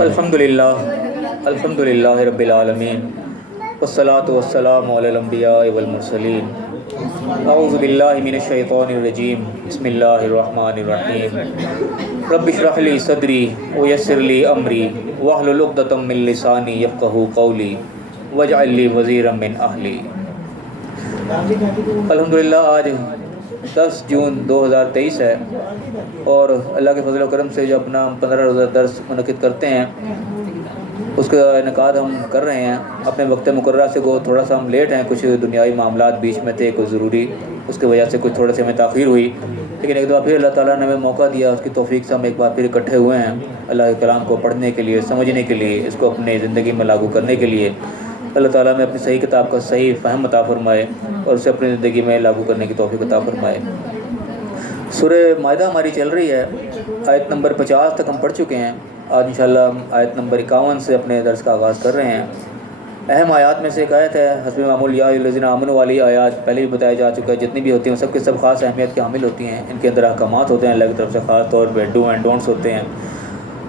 الحمدللہ الحمدللہ رب العالمین والصلاة والسلام علی الانبیاء والمرسلین اعوذ باللہ من الشیطان الرجیم بسم اللہ الرحمن الرحیم رب اشرح لی صدری ویسر لی امری واحلل عقدۃ من لسانی یفقہوا قولی واجعل لی وزیرا من اہلی۔ الحمدللہ آج 10 جون 2023 ہے اور اللہ کے فضل و کرم سے جو اپنا 15 روزہ درس منعقد کرتے ہیں اس کا انعقاد ہم کر رہے ہیں اپنے وقت مقررہ سے کو تھوڑا سا ہم لیٹ ہیں، کچھ دنیاوی معاملات بیچ میں تھے، کچھ ضروری، اس کی وجہ سے کچھ تھوڑے سے ہمیں تاخیر ہوئی، لیکن ایک دفعہ پھر اللہ تعالیٰ نے ہمیں موقع دیا، اس کی توفیق سے ہم ایک بار پھر اکٹھے ہوئے ہیں اللہ کے کلام کو پڑھنے کے لیے، سمجھنے کے لیے، اس کو اپنے زندگی میں لاگو کرنے کے لیے۔ اللہ تعالیٰ میں اپنی صحیح کتاب کا صحیح فہم عطا فرمائے اور اسے اپنی زندگی میں لاگو کرنے کی توفیق عطا فرمائے۔ سورہ مائدہ ہماری چل رہی ہے، آیت نمبر 50 تک ہم پڑھ چکے ہیں۔ آج انشاءاللہ ہم آیت نمبر 51 سے اپنے درس کا آغاز کر رہے ہیں۔ اہم آیات میں سے ایک آیت ہے حسب معمول یا الذین آمنوا والی آیات، پہلے بھی بتایا جا چکا ہے، جتنی بھی ہوتی ہیں سب کے سب خاص اہمیت کی حامل ہوتی ہیں، ان کے اندر احکامات ہوتے ہیں اللہ کی طرف سے، خاص طور پہ ڈو اینڈ ڈونٹس ہوتے ہیں۔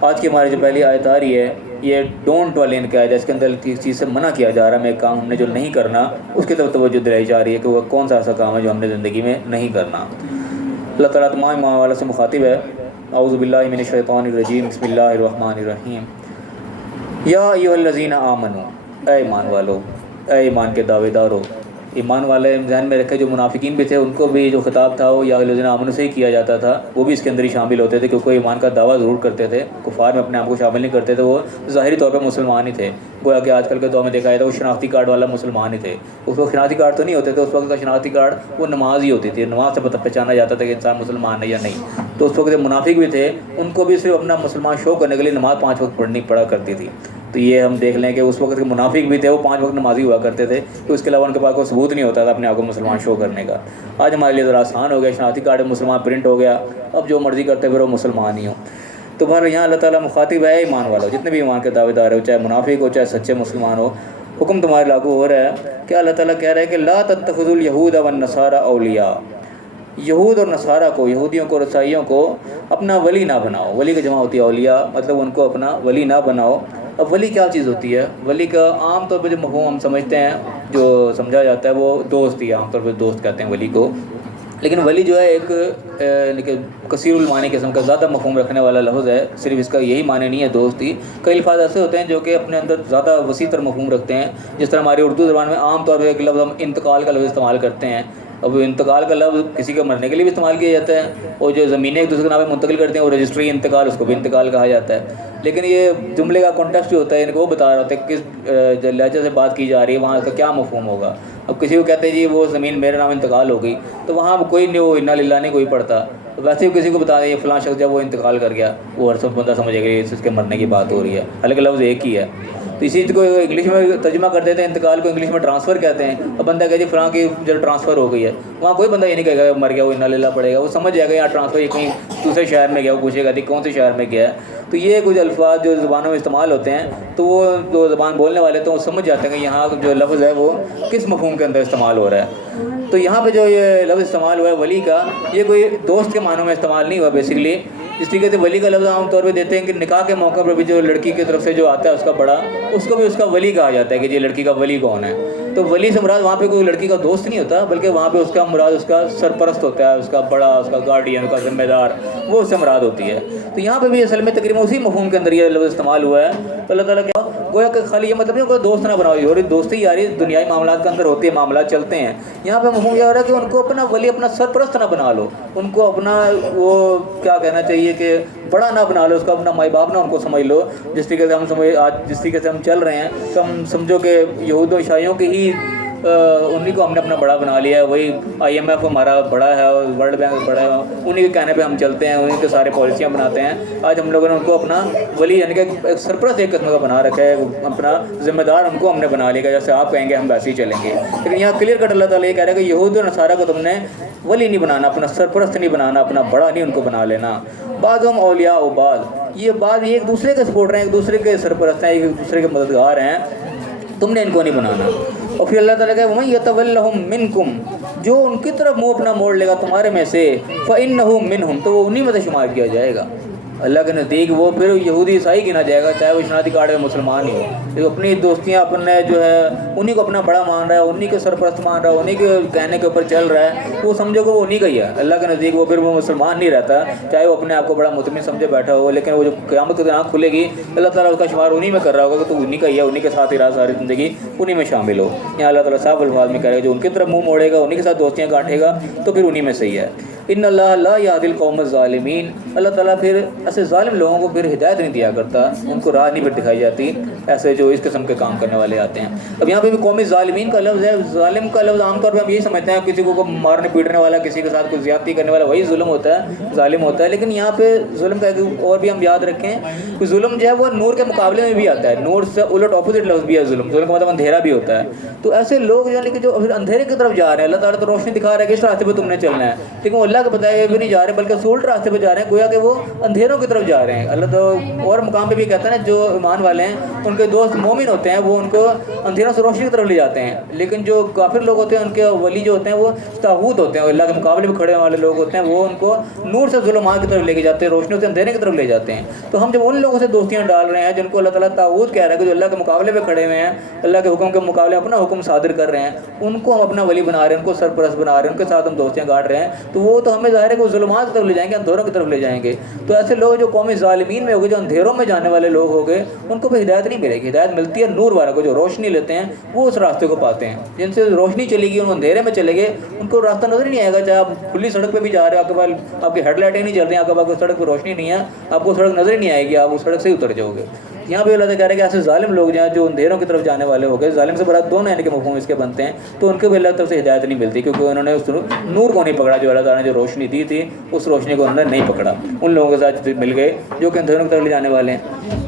آج کی ہماری جو پہلی آیت آ رہی ہے یہ ڈونٹ والے ان کی آیت ہے، اس کے اندر کسی چیز سے منع کیا جا رہا ہے، ایک کام ہم نے جو نہیں کرنا اس کی طرف توجہ دلائی جا رہی ہے کہ وہ کون سا ایسا کام ہے جو ہم نے زندگی میں نہیں کرنا۔ اللہ تعالیٰ تمام ایمان والوں سے مخاطب ہے۔ اعوذ باللہ من الشیطان الرجیم بسم اللہ الرحمن الرحیم۔ یا ایھا الذین آمنوا، اے ایمان والو، اے ایمان کے دعوے دارو۔ ایمان والے ذہن میں رکھے جو منافقین بھی تھے ان کو بھی جو خطاب تھا وہ یا ایھا الذین آمنوا سے ہی کیا جاتا تھا، وہ بھی اس کے اندر ہی شامل ہوتے تھے کیونکہ ایمان کا دعویٰ ضرور کرتے تھے، کفار میں اپنے آپ کو شامل نہیں کرتے تھے، وہ ظاہری طور پہ مسلمان ہی تھے، گویا کہ آج کل کے دور میں دیکھا جائے تو وہ شناختی کارڈ والا مسلمان ہی تھے۔ اس وقت شناختی کارڈ تو نہیں ہوتے تھے، اس وقت کا شناختی کارڈ وہ نماز ہی ہوتی تھی، نماز سے پہچانا جاتا تھا کہ انسان مسلمان ہے یا نہیں۔ تو اس وقت جو منافق بھی تھے ان کو بھی صرف اپنا مسلمان شو کرنے کے لیے نماز 5 وقت پڑھنی پڑا کرتی تھی۔ تو یہ ہم دیکھ لیں کہ اس وقت کے منافق بھی تھے، وہ 5 وقت نمازی ہوا کرتے تھے، تو اس کے علاوہ ان کے پاس کوئی ثبوت نہیں ہوتا تھا اپنے آپ کو مسلمان شو کرنے کا۔ آج ہمارے لیے ذرا آسان ہو گیا، شناختی کارڈ مسلمان پرنٹ ہو گیا، اب جو مرضی کرتے پھر وہ مسلمان ہی ہوں۔ تو بہر یہاں اللہ تعالیٰ مخاطب ہے ایمان والو، جتنے بھی ایمان کے دعوے دار ہو، چاہے منافق ہو چاہے سچے مسلمان ہو، حکم تمہارے لاگو ہو رہا ہے کہ اللہ تعالیٰ کہہ رہا ہے کہ لا تتخذوا الیہود والنصارى اولیاء، یہود اور نصارہ کو، یہودیوں کو اور عیسائیوں کو اپنا ولی نہ بناؤ۔ ولی کی جمع ہوتی ہے اولیاء، مطلب ان کو اپنا ولی نہ بناؤ۔ اب ولی کیا چیز ہوتی ہے؟ ولی کا عام طور پہ جو مفہوم ہم سمجھتے ہیں، جو سمجھا جاتا ہے وہ دوست ہی، عام طور پہ دوست کہتے ہیں ولی کو، لیکن ولی جو ہے ایک کثیر المعانی قسم کا زیادہ مفہوم رکھنے والا لفظ ہے، صرف اس کا یہی معنی نہیں ہے دوست ہی، کئی الفاظ ایسے ہوتے ہیں جو کہ اپنے اندر زیادہ وسیع تر مفہوم رکھتے ہیں۔ جس طرح ہماری اردو زبان میں عام طور پہ ایک لفظ ہم انتقال کا لفظ استعمال کرتے ہیں، اب انتقال کا لفظ کسی کا مرنے کے لیے بھی استعمال کیا جاتا ہے، اور جو زمینیں ایک دوسرے کے نام پہ منتقل کرتے ہیں وہ رجسٹری انتقال، اس کو بھی انتقال کہا جاتا ہے۔ لیکن یہ جملے کا کانٹیکسٹ جو ہوتا ہے ان کو وہ بتا رہا ہوتا ہے کس لہجے سے بات کی جا رہی ہے، وہاں کا کیا مفہوم ہوگا۔ اب کسی کو کہتے ہیں جی وہ زمین میرے نام انتقال ہو گئی، تو وہاں کوئی نہیں، وہ انا للہ نہیں کوئی پڑھتا، ویسے ہی کسی کو بتا دیں یہ فلاں شخص جب وہ انتقال کر گیا، وہ ہر سب بندہ سمجھے گا اس کے مرنے کی بات ہو رہی ہے، حالانکہ لفظ ایک ہی ہے۔ تو اسی کو انگلش میں ترجمہ کر دیتے ہیں، انتقال کو انگلش میں ٹرانسفر کہتے ہیں۔ اب بندہ کہے جی فلاں کی جب ٹرانسفر ہو گئی ہے، وہاں کوئی بندہ یہ نہیں کہے گا مر گیا وہ انا للہ پڑے گا، وہ سمجھ جائے گا یہاں ٹرانسفر یہ کہیں دوسرے شہر میں گیا، وہ پوچھے گا کہ کون سے شہر میں گیا ہے۔ تو یہ کچھ الفاظ جو زبانوں میں استعمال ہوتے ہیں تو وہ جو زبان بولنے والے تو وہ سمجھ جاتے ہیں کہ یہاں جو لفظ ہے وہ کس مفہوم کے اندر استعمال ہو رہا ہے۔ تو یہاں پہ جو یہ لفظ استعمال ہوا ہے ولی کا، یہ کوئی دوست کے معنوں میں استعمال نہیں ہوا بیسیکلی۔ اس طریقے سے ولی کا لفظ عام طور پہ دیتے ہیں کہ نکاح کے موقع پر بھی جو لڑکی کی طرف سے جو آتا ہے اس کا بڑا، اس کو بھی اس کا ولی کہا جاتا ہے کہ یہ لڑکی کا ولی کون ہے۔ تو ولی سے مراد وہاں پہ کوئی لڑکی کا دوست نہیں ہوتا، بلکہ وہاں پہ اس کا مراد اس کا سرپرست ہوتا ہے، اس کا بڑا، اس کا گارڈین، اس کا ذمہ دار، وہ اس سے مراد ہوتی ہے۔ تو یہاں پہ بھی اصل میں تقریباً اسی مفہوم کے اندر یہ لفظ استعمال ہوا ہے۔ تو اللہ تعالیٰ کیا گویا کہ خالی یہ مطلب نہیں کوئی دوست نہ بناؤ، اور دوستی یاری دنیائی معاملات کے اندر ہوتی ہے، معاملات چلتے ہیں۔ یہاں پہ مفہوم یہ ہو رہا ہے کہ ان کو اپنا ولی، اپنا سرپرست نہ بنا لو، ان کو اپنا وہ کیا کہنا چاہیے کہ بڑا نہ بنا لو، اس کا اپنا مائی باپ نہ ان کو سمجھ لو۔ جس طریقے سے ہم آج جس طریقے سے ہم چل رہے ہیں تو ہم سمجھو کہ یہود و عیسائیوں کے ہی انہی کو ہم نے اپنا بڑا بنا لیا ہے، وہی IMF ہمارا بڑا ہے اور ورلڈ بینک بڑا ہے، انہی کے کہنے پہ ہم چلتے ہیں، انہی کے سارے پالیسیاں بناتے ہیں۔ آج ہم لوگوں نے ان کو اپنا ولی یعنی کہ ایک سرپرست ایک قسم کا بنا رکھا ہے، اپنا ذمہ دار ان کو ہم نے بنا لیا، جیسے آپ کہیں گے ہم ویسے ہی چلیں گے۔ لیکن یہاں کلیئر کٹ اللہ تعالیٰ یہ کہہ رہا ہے کہ یہود و نصارہ کو تم نے ولی نہیں بنانا، اپنا سرپرست نہیں بنانا، اپنا بڑا نہیں ان کو بنا لینا۔ بعضهم اولیاء و بعض، یہ بعض ایک دوسرے کے سپورٹر ہیں، ایک دوسرے کے سرپرست ہیں، ایک دوسرے کے مددگار ہیں، تم نے ان کو نہیں بنانا۔ اور پھر اللہ تعالیٰ کہا وَمَن يَتَوَلَّهُم مِّنكُمْ، جو ان کی طرف منہ اپنا موڑ لے گا تمہارے میں سے فَإِنَّهُ مِنْهُمْ تو وہ انہی میں سے شمار کیا جائے گا. اللہ کے نزدیک وہ پھر یہودی عیسائی گنا جائے گا, چاہے وہ شناختی کارڈ میں مسلمان ہی ہو. اپنی دوستیاں اپنے جو ہے انہی کو اپنا بڑا مان رہا ہے, انہی کے سرپرست مان رہا ہے, انہی کے کہنے کے اوپر چل رہا ہے, وہ سمجھو کہ وہ انہی کا ہی ہے. اللہ کے نزدیک وہ پھر وہ مسلمان نہیں رہتا, چاہے وہ اپنے آپ کو بڑا مطمئن سمجھے بیٹھا ہو, لیکن وہ جو قیامت کے دن آنکھ کھلے گی اللہ تعالیٰ اس کا شمار انہی میں کر رہا ہوگا کہ تو انہی کا ہی ہے, انہی کے ساتھ ہی رہا ساری زندگی, انہی میں شامل ہو. یہاں اللہ تعالیٰ صاحب الفاظ میں کہہ رہے ہیں جو ان کی طرف منہ موڑے گا, انہی کے ساتھ دوستیاں کاٹے گا تو پھر انہی میں صحیح ہے. ان اللہ لا یہدی القوم الظالمین, اللہ تعالیٰ پھر ایسے ظالم لوگوں کو پھر ہدایت نہیں دیا کرتا, ان کو راہ نہیں پھر دکھائی جاتی ایسے جو اس قسم کے کام کرنے والے آتے ہیں. اب یہاں پہ بھی قوم ظالمین کا لفظ ہے. ظالم کا لفظ عام طور پہ ہم یہی سمجھتے ہیں کسی کو مارنے پیٹنے والا, کسی کے ساتھ کوئی زیادتی کرنے والا, وہی ظلم ہوتا ہے, ظالم ہوتا ہے. لیکن یہاں پہ ظلم کا اور بھی ہم یاد رکھیں کہ ظلم جو ہے وہ نور کے مقابلے میں بھی آتا ہے, نور سے الٹ اپوزٹ لفظ بھی ہے ظلم. ظلم کا مطلب اندھیرا بھی ہوتا ہے. تو ایسے لوگ یعنی کہ جو اندھیرے کی طرف جا رہے ہیں, اللہ تعالیٰ تو روشنی دکھا رہا ہے کہ اس راستے پہ تم نے چلنا ہے, لیکن وہ اللہ کے بتائے بھی نہیں جا رہے بلکہ الٹ راستے پہ جا رہے ہیں, گویا کہ وہ اندھیروں کی طرف جا رہے ہیں. اللہ تو اور مقام پہ بھی کہتا ہے نا جو ایمان والے ہیں ان کے دوست مومن ہوتے ہیں, وہ ان کو اندھیروں سے روشنی کی طرف لے جاتے ہیں. لیکن جو کافر لوگ ہوتے ہیں ان کے ولی جو ہوتے ہیں وہ طاغوت ہوتے ہیں, اللہ کے مقابلے میں کھڑے والے لوگ ہوتے ہیں, وہ ان کو نور سے ظلمات کی طرف لے کے جاتے ہیں, روشنی سے اندھیرے کی طرف لے جاتے ہیں. تو ہم جب ان لوگوں سے دوستیاں ڈال رہے ہیں جن کو اللہ تعالیٰ طاغوت کہہ رہا ہے کہ جو اللہ کے مقابلے پہ کھڑے ہوئے ہیں, اللہ کے حکم کے مقابلے اپنا حکم صادر کر رہے ہیں, ان کو ہم اپنا ولی بنا رہے ہیں, ان کو سرپرست بنا رہے ہیں, ان کے ساتھ ہم دوستیاں گاڑ رہے ہیں, تو وہ تو ہمیں ظاہر ہے کہ وہ ظلمات کی طرف لے جائیں گے, اندھیروں کی طرف لے جائیں گے. تو ایسے لوگ جو قومی ظالمین میں ہو گئے, جو اندھیروں میں جانے والے لوگ ہو گئے, ان کو بھی ہدایت نہیں ملے گی. ہدایت ملتی ہے نور والوں کو, جو روشنی لیتے ہیں وہ اس راستے کو پاتے ہیں. جن سے روشنی چلے گی ان اندھیرے میں چلے گئے, ان کو راستہ نظر ہی نہیں آئے گا. چاہے آپ کھلی سڑک پہ بھی جا رہے ہیں, آپ کے پاس آپ کی ہیڈ لائٹیں نہیں چل رہی ہیں, آپ کے پاس سڑک پہ روشنی نہیں ہے, آپ کو سڑک نظر ہی نہیں آئے گی, آپ اس سڑک سے ہی اتر جاؤ گے. یہاں پہ اللہ تعالیٰ کہہ رہے ہیں کہ ایسے ظالم لوگ جو ہیں جو اندھیروں کی طرف جانے والے ہو گئے, ظالم سے برات دونوں یعنی کہ مفہوم اس کے بنتے ہیں, تو ان کو بھی اللہ کی طرف سے ہدایت نہیں ملتی, کیونکہ انہوں نے اس نور کو نہیں پکڑا جو اللہ تعالیٰ نے جو روشنی دی تھی, اس روشنی کو انہوں نے نہیں پکڑا. ان لوگوں کے ساتھ مل گئے جو کہ اندھیروں کی طرف لے جانے والے ہیں.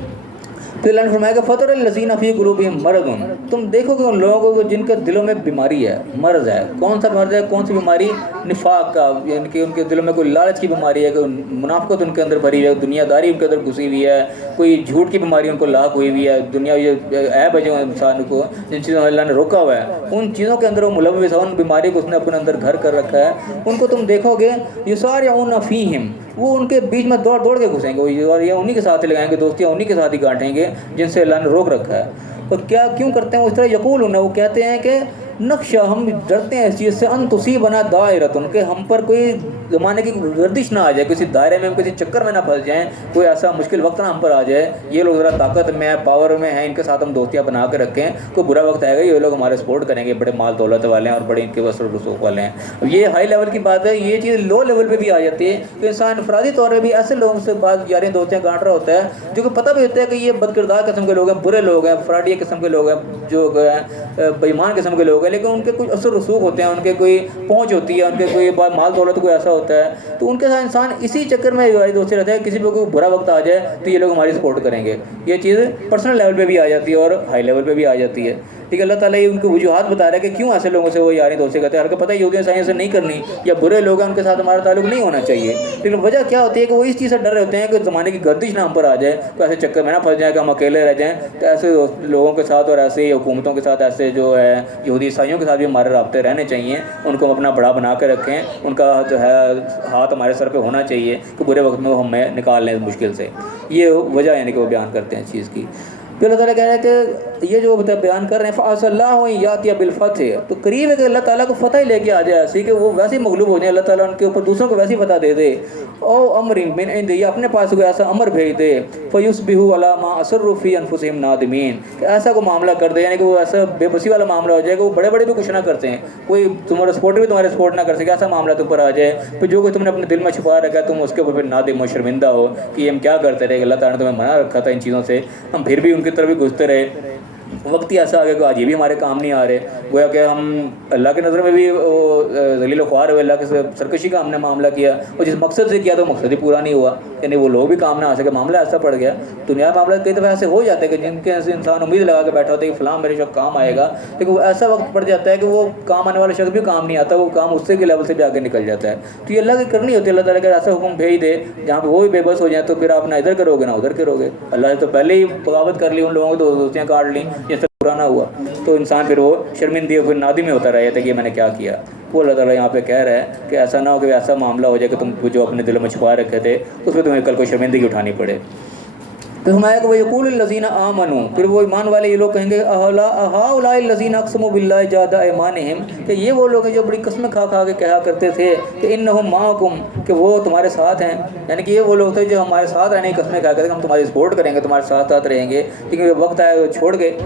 پھر اللہ نے فرمایا کہ فطر الذین فی قلوبہم مرض, تم دیکھو کہ ان لوگوں کو جن کے دلوں میں بیماری ہے, مرض ہے. کون سا مرض ہے, کون سی بیماری؟ نفاق کا, یعنی کہ ان کے دلوں میں کوئی لالچ کی بیماری ہے, کہ منافقت ان کے اندر بھری ہے, دنیا داری ان کے اندر گھسی ہوئی ہے, کوئی جھوٹ کی بیماری ان کو لاحق ہوئی ہوئی ہے, دنیا یہ عیب ہے جو انسان کو جن چیزوں اللہ نے روکا ہوا ہے ان چیزوں کے اندر وہ ملوث ہے, ان بیماری کو اس نے اپنے اندر گھر کر رکھا ہے. ان کو تم دیکھو گے یسارعون فیہم, وہ ان کے بیچ میں دوڑ دوڑ کے گھسیں گے, اور یہ انہی کے ساتھ لگائیں گے دوستیاں, انہی کے ساتھ ہی گانٹیں گے جن سے اللہ نے روک رکھا ہے. اور کیا کیوں کرتے ہیں وہ اس طرح؟ یقولون, وہ کہتے ہیں کہ نقشہ, ہم ڈرتے ہیں اس چیز سے, ان تصیبنا دائرۃ, کہ ہم پر کوئی زمانے کی گردش نہ آ جائے, کسی دائرے میں کسی چکر میں نہ پھنس جائیں, کوئی ایسا مشکل وقت نہ ہم پر آ جائے. یہ لوگ ذرا طاقت میں پاور میں ہیں, ان کے ساتھ ہم دوستیاں بنا کے رکھیں, کوئی برا وقت آئے گا یہ لوگ ہمارے سپورٹ کریں گے, بڑے مال دولت والے ہیں اور بڑے ان کے وصول رسوخ والے ہیں. اب یہ ہائی لیول کی بات ہے, یہ چیز لو لیول پہ بھی آ جاتی ہے کہ انسان انفرادی طور پہ بھی ایسے لوگوں سے بات یاریاں دوستیاں گانٹ رہا ہوتا ہے جو کہ پتہ بھی ہوتا ہے کہ یہ بد کردار قسم کے لوگ ہیں, برے لوگ ہیں, فراڈی قسم کے لوگ ہیں, جو بے ایمان قسم کے لوگ ہیں, لیکن ان کے کچھ اثر رسوخ ہوتے ہیں, ان کے کوئی پہنچ ہوتی ہے, ان کے کوئی مال دولت کوئی ایسا ہوتا ہے, تو ان کے ساتھ انسان اسی چکر میں یاری دوستی رہتا ہے. کسی پہ کوئی برا وقت آ جائے تو یہ لوگ ہماری سپورٹ کریں گے. یہ چیز پرسنل لیول پہ بھی آ جاتی ہے اور ہائی لیول پہ بھی آ جاتی ہے. ٹھیک ہے, اللہ تعالیٰ یہ ان کو وجوہات بتا رہا ہے کہ کیوں ایسے لوگوں سے وہ یاری دوستی کرتے ہیں. ہر کو پتہ ہے یہودیوں عیسائیوں سے نہیں کرنی, یا برے لوگ ہیں ان کے ساتھ ہمارا تعلق نہیں ہونا چاہیے. لیکن وجہ کیا ہوتی ہے کہ وہ اس چیز سے ڈر رہے ہوتے ہیں کہ زمانے کی گردش نہ ہم پر آ جائے, تو ایسے چکر میں نہ پھنس جائیں کہ ہم اکیلے رہ جائیں. تو ایسے لوگوں کے ساتھ اور ایسے حکومتوں کے ساتھ, ایسے جو ہے یہودی عیسائیوں کے ساتھ بھی ہمارے رابطے رہنے چاہیے. ان کو ہم اپنا بڑا بنا کے رکھیں, ان کا جو ہے ہاتھ ہمارے سر پہ ہونا چاہیے کہ برے وقت میں وہ ہمیں نکال لیں مشکل سے. یہ وجہ یعنی کہ وہ بیان کرتے ہیں اس چیز کی. پھر اللہ تعالیٰ کہہ رہے ہیں کہ یہ جو بیان کر رہے ہیں فَعَسَى اللَّهُ يَأْتِيَ بِالْفَتْحِ, تو قریب ہے کہ اللہ تعالیٰ کو فتح ہی لے کے آ جائے ایسی کہ وہ ویسے مغلوب ہو جائیں, اللہ تعالیٰ ان کے اوپر دوسروں کو ویسی فتح دے دے. او امر من عندہ, یا اپنے پاس کوئی ایسا امر بھیج دے. فَيُصْبِحُوا عَلَىٰ مَا أَسَرُّوا فِي أَنفُسِهِمْ نَادِمِينَ, کہ ایسا کو معاملہ کر دے, یعنی کہ وہ ایسا بے بسی والا معاملہ ہو جائے کہ وہ بڑے بڑے بھی کچھ نہ کرتے ہیں, کوئی تمہارا سپورٹ بھی تمہارے سپورٹ نہ کر سکے, ایسا معاملہ تم پر آ جائے. پھر جو کہ تم نے اپنے دل میں چھپا رکھا ہے تم اس کے اوپر نادم و شرمندہ ہو کہ ہم کیا کرتے رہے, اللہ تعالیٰ نے تمہیں منع رکھا تھا ان چیزوں سے, ہم پھر بھی ان کی طرف بھی گھستے رہے. وقت ہی ایسا آ گیا کہ آج یہ بھی ہمارے کام نہیں آ رہے, گویا کہ ہم اللہ کی نظر میں بھی ذلیل و خوار ہوئے, اللہ کے سرکشی کا ہم نے معاملہ کیا, اور جس مقصد سے کیا تو مقصد ہی پورا نہیں ہوا, یعنی وہ لوگ بھی کام نہ آ سکے, معاملہ ایسا پڑ گیا. دنیا معاملہ کئی دفعہ ایسے ہو جاتے ہیں کہ جن کے انسان امید لگا کے بیٹھا ہوتا ہے کہ فلاں میرے شخص کام آئے گا, لیکن وہ ایسا وقت پڑ جاتا ہے کہ وہ کام آنے والا شخص بھی کام نہیں آتا, وہ کام اس سے کے لیول سے بھی آگے نکل جاتا ہے. تو یہ اللہ کی کرنی ہوتی ہے. اللہ تعالیٰ کا ایسا حکم بھیج دے جہاں پہ وہ بھی بے بس ہو جائیں, تو پھر آپ نہ ادھر کرو گے نہ ادھر کرو گے. اللہ نے تو پہلے ہی بغاوت کر لی, ان لوگوں کی دوستیاں کاٹ لیں. برا نہ ہوا تو انسان پھر وہ شرمندگی پھر نادم میں ہوتا رہے تھا کہ یہ میں نے کیا کیا. وہ اللہ تعالیٰ یہاں پہ کہہ رہا ہے کہ ایسا نہ ہو کہ ایسا معاملہ ہو جائے کہ تم جو اپنے دلوں میں چھپا رکھے تھے اس پہ تمہیں کل کو شرمندگی اٹھانی پڑے. پھر ہمارا کہ وہ یقول الذین آمنوا، پھر وہ ایمان والے یہ لوگ کہیں گے ہؤلاء الذین اقسموا باللہ جہد ایمانہم، کہ یہ وہ لوگ ہیں جو بڑی قسمیں کھا کھا کے کہا کرتے تھے کہ انہم معکم، کہ وہ تمہارے ساتھ ہیں. یعنی کہ یہ وہ لوگ تھے جو ہمارے ساتھ رہنے کی قسمیں کھا کرتے ہم تمہاری سپورٹ کریں گے، تمہارے ساتھ ساتھ رہیں گے، لیکن جب وقت آیا وہ چھوڑ گئے.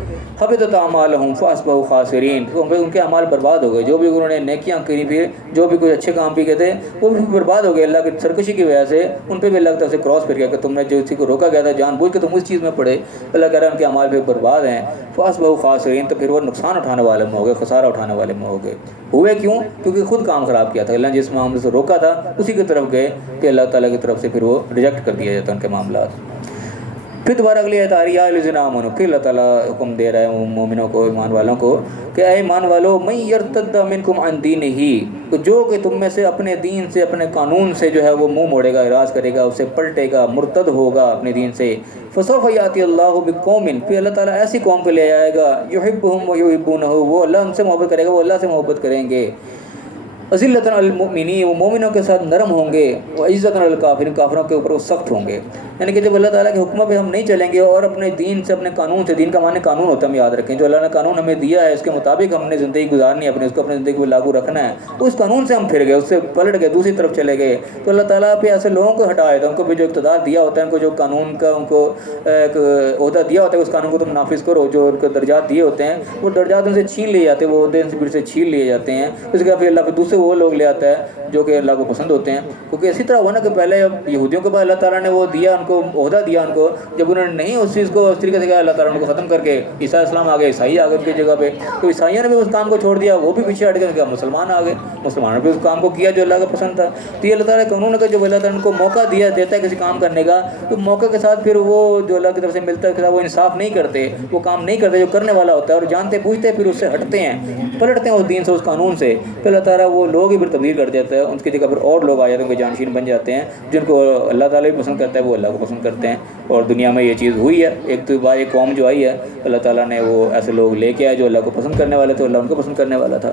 حبطت اعمالہم فاصبحوا خاسرین، ان کے اعمال برباد ہو گئے. جو بھی انہوں نے نیکیاں کی پھر جو بھی کوئی اچھے کام بھی کہتے وہ بھی برباد ہو گئے اللہ کی سرکشی کی وجہ سے. ان پہ بھی اللہ کی طرف سے کراس پھر گیا کہ تم نے جو اسی کو روکا گیا تھا جان بوجھ کے تم اس چیز میں پڑے. اللہ کہہ رہا ہے ان کے اعمال بھی برباد ہیں. فاصبحوا خاسرین، تو پھر وہ نقصان اٹھانے والے میں ہو گئے، خسارہ اٹھانے والے میں ہو گئے. ہوئے کیوں؟ کیونکہ خود کام خراب کیا تھا. اللہ نے جس معاملے سے روکا تھا اسی کی طرف گئے کہ اللہ تعالیٰ کی طرف سے پھر وہ ریجیکٹ کر دیا جاتا ان کے معاملات. پھر دوبارہ اگلی آیت آ رہی ہے یا الذین آمنوا، پھر اللہ تعالیٰ حکم دے رہا ہے مومنوں کو، ایمان والوں کو کہ اے ایمان والو من یرتد منکم عن دینہ، جو کہ تم میں سے اپنے دین سے اپنے قانون سے جو ہے وہ منہ موڑے گا، اعراض کرے گا، اسے پلٹے گا، مرتد ہوگا اپنے دین سے. فسوف یاتی اللہ بقوم، پھر اللہ تعالیٰ ایسی قوم کو لے آئے گا یحبہم ویحبونہ، وہ اللہ ان سے محبت کرے گا، وہ اللہ سے محبت کریں گے. اذلۃ علی المؤمنین، وہ مومنوں کے ساتھ نرم ہوں گے، وعزۃ علی الکافرین، کافروں کے اوپر وہ سخت ہوں گے. یعنی کہ جب اللہ تعالیٰ کے حکموں پہ ہم نہیں چلیں گے اور اپنے دین سے اپنے قانون سے، دین کا معنی قانون ہوتا ہے، ہم یاد رکھیں، جو اللہ نے قانون ہمیں دیا ہے اس کے مطابق ہم نے زندگی گزارنی ہے، اپنے اس کو اپنی زندگی میں لاگو رکھنا ہے. تو اس قانون سے ہم پھر گئے، اس سے پلٹ گئے، دوسری طرف چلے گئے، تو اللہ تعالیٰ پہ ایسے لوگوں کو ہٹائے تھا. ان کو بھی جو اقتدار دیا ہوتا ہے، ان کو جو قانون کا ان کو ایک عہدہ دیا ہوتا ہے، اس قانون کو تم نافذ کرو. جو ان کو درجات دیے ہوتے ہیں وہ درجات ان سے چھین لیے جاتے ہیں، وہ عہدے ان سے پھر سے چھین لیے جاتے ہیں. اس کے بعد پھر اللہ پہ دوسرے وہ لوگ لے آتا ہے جو کہ اللہ کو پسند ہوتے ہیں. کیونکہ اسی طرح ہوا نا کہ پہلے یہودیوں کے بعد اللہ تعالیٰ نے وہ دیا، ان کو عہدہ دیا ان کو، جب انہوں نے نہیں اس چیز کو اس طریقے سے کہا اللہ تعالیٰ ان کو ختم کر کے عیسیٰ اسلام آ گئے، عیسائی آ گئے ان کی جگہ پہ. تو عیسائیوں نے بھی اس کام کو چھوڑ دیا، وہ بھی پیچھے ہٹ گئے، مسلمان آ گئے، مسلمانوں نے بھی اس کام کو کیا جو اللہ کا پسند تھا. تو یہ اللہ تعالیٰ قانون کا جو اللہ تعالیٰ ان کو موقع دیتا ہے کسی کام کرنے کا، تو موقع کے ساتھ پھر وہ جو اللہ کی طرف سے ملتا ہے وہ انصاف نہیں کرتے، وہ کام نہیں کرتے جو کرنے والا ہوتا ہے، اور جانتے پوچھتے پھر اس سے ہٹتے ہیں، پلٹتے ہیں اس دین سے، اس قانون سے. پھر اللہ تعالیٰ وہ لوگ ہی پھر تبدیل کر دیتا ہے، ان کی جگہ پھر اور لوگ آ جاتے ہیں، ان کے جانشین بن جاتے ہیں، جن کو اللہ تعالیٰ بھی پسند کرتا ہے، وہ اللہ کو پسند کرتے ہیں. اور دنیا میں یہ چیز ہوئی ہے، ایک تو بار ایک قوم جو آئی ہے اللہ تعالیٰ نے وہ ایسے لوگ لے کے آئے جو اللہ کو پسند کرنے والے تھے، اللہ ان کو پسند کرنے والا تھا.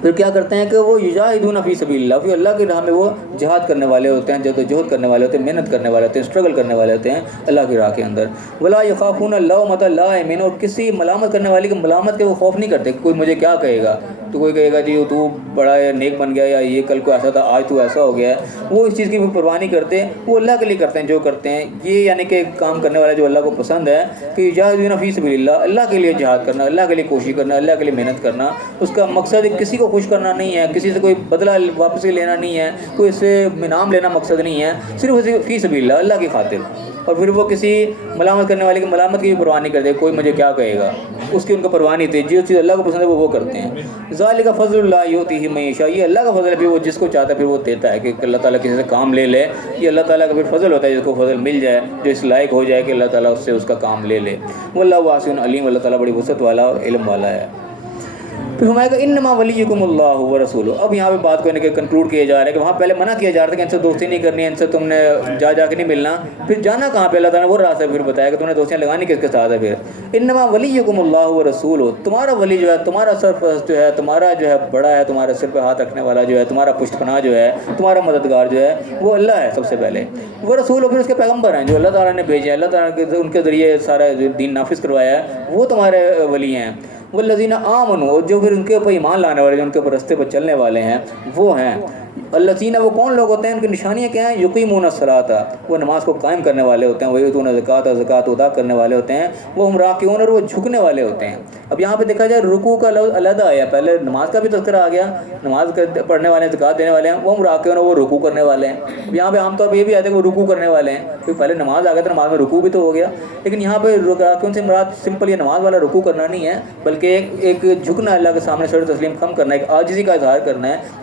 پھر کیا کرتے ہیں کہ وہ یجاہدون فی سبیل اللہ، پھر اللہ کی راہ میں وہ جہاد کرنے والے ہوتے ہیں، جدوجہد کرنے والے ہوتے ہیں، محنت کرنے والے ہوتے ہیں، اسٹرگل کرنے والے ہوتے ہیں اللہ کی راہ کے اندر. ولا یخافون لومۃ لائم، اور کسی ملامت کرنے والے کی ملامت کے وہ خوف نہیں کرتے. کوئی مجھے کیا کہے گا، تو کوئی کہے گا جی تو بڑا نیک بن گیا، یا یہ کل کو ایسا تھا آج تو ایسا ہو گیا ہے، وہ اس چیز کی پرواہ نہیں کرتے، وہ اللہ کے لیے کرتے ہیں جو کرتے ہیں. یہ یعنی کہ کام کرنے والے جو اللہ کو پسند ہے کہ یجاہدون فی سبیل اللہ، اللہ کے لیے جہاد کرنا، اللہ کے لیے کوشش کرنا، اللہ کے لیے محنت کرنا. اس کا مقصد کسی کو خوش کرنا نہیں ہے، کسی سے کوئی بدلہ واپسی لینا نہیں ہے، کوئی اس سے انعام لینا مقصد نہیں ہے، صرف فی سبیل اللہ، اللہ کی خاطر. اور پھر وہ کسی ملامت کرنے والے کی ملامت کی بھی پرواہ نہیں کرتے، کوئی مجھے کیا کہے گا، اس کی ان کو پرواہ نہیں تھی. جو چیز اللہ کو پسند ہے وہ کرتے ہیں. ذالک فضل اللہ یؤتیہ من یشاء، یہ اللہ کا فضل ہے، پھر وہ جس کو چاہتا ہے پھر وہ دیتا ہے. کہ اللہ تعالیٰ کسی سے کام لے لے، یہ اللہ تعالیٰ کا پھر فضل ہوتا ہے، جس کو فضل مل جائے، جو اس لائق ہو جائے کہ اللہ تعالیٰ اس سے اس کا کام لے لے. واللہ واسع علیم، اللہ تعالیٰ بڑی وسعت والا اور علم والا ہے. پھر ہمارے کہا انما ولیکم اللہ ورسولہ. اب یہاں پہ بات کو کنکلوڈ کیا جا رہا ہے کہ وہاں پہلے منع کیا جا رہا تھا کہ ان سے دوستی نہیں کرنی ہے، ان سے تم نے جا کے نہیں ملنا. پھر جانا کہاں پہ، اللہ تعالیٰ نے وہ راستہ پھر بتایا کہ تم نے دوستیاں لگانی کس کے ساتھ ہے. پھر انما ولیکم اللہ ورسولہ، تمہارا ولی جو ہے، تمہارا سرپرست جو ہے، تمہارا جو ہے بڑا ہے، تمہارے سر پہ ہاتھ رکھنے والا جو ہے، تمہارا پشت پناہ جو ہے، تمہارا مددگار جو ہے وہ اللہ ہے سب سے پہلے. وہ رسول، پھر اس کے پیغمبر ہیں جو اللہ تعالیٰ نے بھیجے ہیں، اللہ تعالیٰ نے ان کے ذریعے سارا دین نافذ کروایا ہے، وہ تمہارے ولی ہیں. والذین آمنوا، جو پھر ان کے اوپر ایمان لانے والے، جو ان کے اوپر رستے پر چلنے والے ہیں وہ ہیں. الذین، وہ کون لوگ ہوتے ہیں، ان کی نشانیاں کیا ہیں، یقیمون الصلاۃ، وہ نماز کو قائم کرنے والے ہوتے ہیں، ویؤتون الزکوٰۃ، زکوٰۃ ادا کرنے والے ہوتے ہیں، وہ ہم راکعون، اور وہ جھکنے والے ہوتے ہیں. اب یہاں پہ دیکھا جائے رکوع کا لفظ علیحدہ آیا، پہلے نماز کا بھی تذکرہ آ گیا، نماز پڑھنے والے ہیں، زکوٰۃ دینے والے ہیں، وہ ہم راکعون، وہ رکوع کرنے والے ہیں. اب یہاں پہ عام طور پہ یہ بھی آتا ہے کہ وہ رکوع کرنے والے ہیں، کیونکہ پہلے نماز آ گیا تو نماز میں رکوع بھی تو ہو گیا. لیکن یہاں پہ راکعون سے مراد سمپل یہ نماز والا رکوع کرنا نہیں ہے، بلکہ ایک جھکنا، اللہ کے سامنے سر تسلیم خم کرنا، ایک عاجزی کا اظہار کرنا ہے.